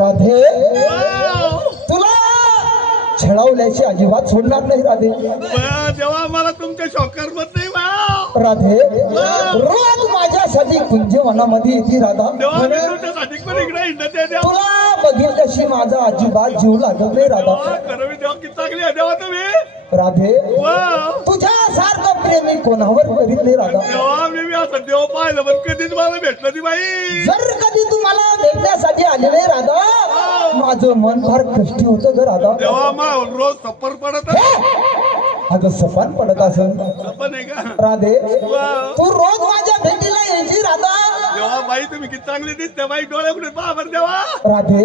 राधे तुला छळवल्याची अजिबात सोडणार नाही राधे. जेव्हा मला तुमच्या शॉकर मत नाही राधे रोज माझ्यासाठी कुंजवनामध्ये येते राधा. तुला बघील तशी माझा अजिबात जीव लागत नाही राधा. चांगली आहे देवा तुम्ही राधे तुझ्यासारखं प्रेमी कोणावर करीत नाही राधा. तेव्हा मी असं देव पाहिलं पण कधीच मला भेटलं ती बाई. जर कधी तुम्हाला भेटण्यासाठी आले नाही राधा माझं मन फार कष्टी होतं ग राधा. तेव्हा मग रोज सफर पडत अगं सपान पडत असं सपन आहे का राधे तू रोज माझ्या भेटीला यायची राधा. तेव्हा बाई तुम्ही किती चांगली दिसते बाई डोळ्याकडे पहा बरं देवा. राधे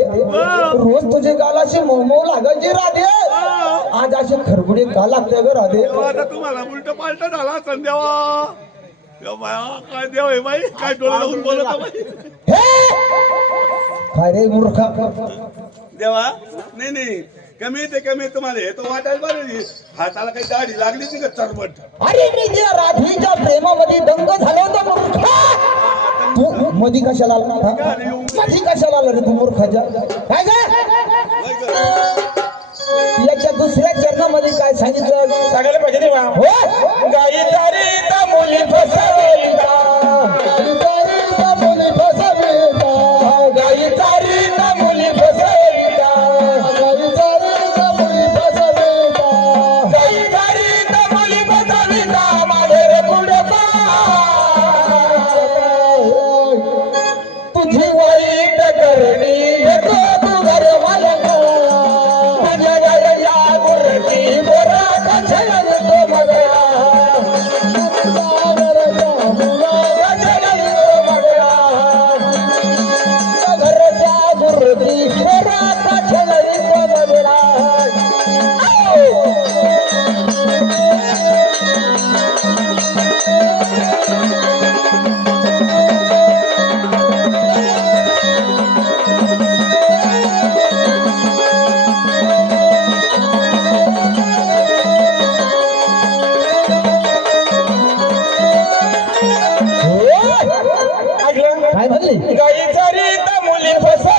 रोज तुझे गालाशी मऊ लागायची राधे. आज असे खरबुडे का लागते ग राधे. आता तुम्हाला उलट पालट झाला संध्यावा काय देव आहे बाई काय डोळे लावून बोलत बाई. काय रे मूर्खा देवा नाही नाही कमी येते कमी येते तुम्हाला हे तो वाटायला बरं हाताला काही दाढी लागली ती का चरबट. अरे मी त्या राधीच्या प्रेमामध्ये दंग झालो होतो मूर्खा. तू मधी कशाला आला मधी कशाला आला रे तू मूर्खाच्या काय ग. याच्या दुसऱ्या चरणामध्ये काय सांगितलं सांगायला पाहिजे देवा. हो गाई तारी ता मुली फसवेलिका गाई तारी ता मुली फसवेलिका गाई तारी ता मुली फसवेलिका गाई तारी ता मुली फसवेलिका गाई तारी ता मुली फसवेलिका माढेर कुडका तुझी वाईट करणी येतो तू घर मालका तुझ्या घरच्या गुरती बोरा कछल तो मगया घरच्या गुरती बोरा कछल तो मगया. काय म्हणली गाई चारी मुली फसा